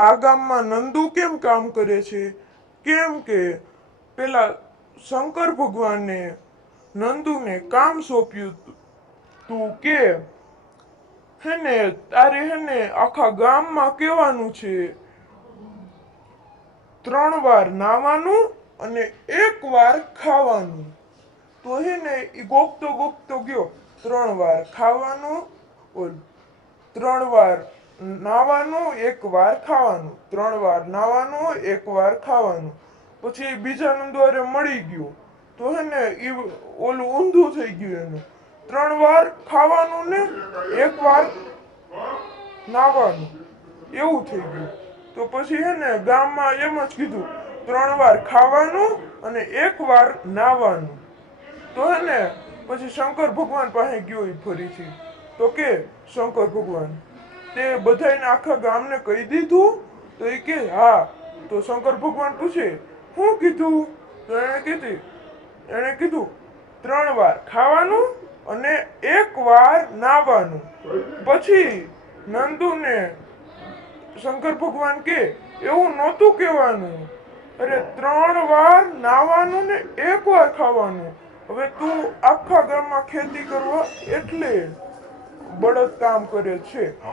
આ ગામમાં નંદુ કેમ કામ કરે છે? કેમ કે પેલા શંકર ભગવાને નંદુને કામ સોંપ્યું તું- કે, હેને, તારે હેને આખા ગામમાં કહેવાનું છે? ત્રણ વાર નાવાનું અને એક વાર ખાવાનું. તો હેને એ ગોપતો ગોખતો ગયો, ત્રણ વાર ખાવાનું ત્રણ વાર નાવાનું, એક વાર ખાવાનું. ત્રણ વાર નાવાનું, એક વાર ખાવાનું. પછી બીજા દ્વારે મળી ગયું. તો હે ને એ ઓલું ઊંધું થઈ ગયું એનું. ત્રણ વાર ખાવાનું ને એક વાર નાવાનું. એવું થઈ ગયું. તો પછી હે ને, ગામમાં એમ જ કીધું, ત્રણ વાર ખાવાનું અને એક વાર નાવાનું. તો હે ને, પછી શંકર ભગવાન પાસે ગયો એ ફરીથી. તો કે, શંકર ભગવાન તે બધાને આખા ગામને કહી દીધું તો એ કે, હા. તો શંકર ભગવાન પૂછે શું કીધું? તો એણે કીધી, એણે કીધું, ત્રણ વાર ખાવાનું અને એક વાર નાવાનું. પછી નંદુને શંકર ભગવાન કે, એવું નહોતું કહેવાનું. અરે, ત્રણ વાર નાવાનું ને એક વાર ખાવાનું. હવે તું આખા ગામમાં ખેતી કરવા એટલે બળદ કામ કરે છે.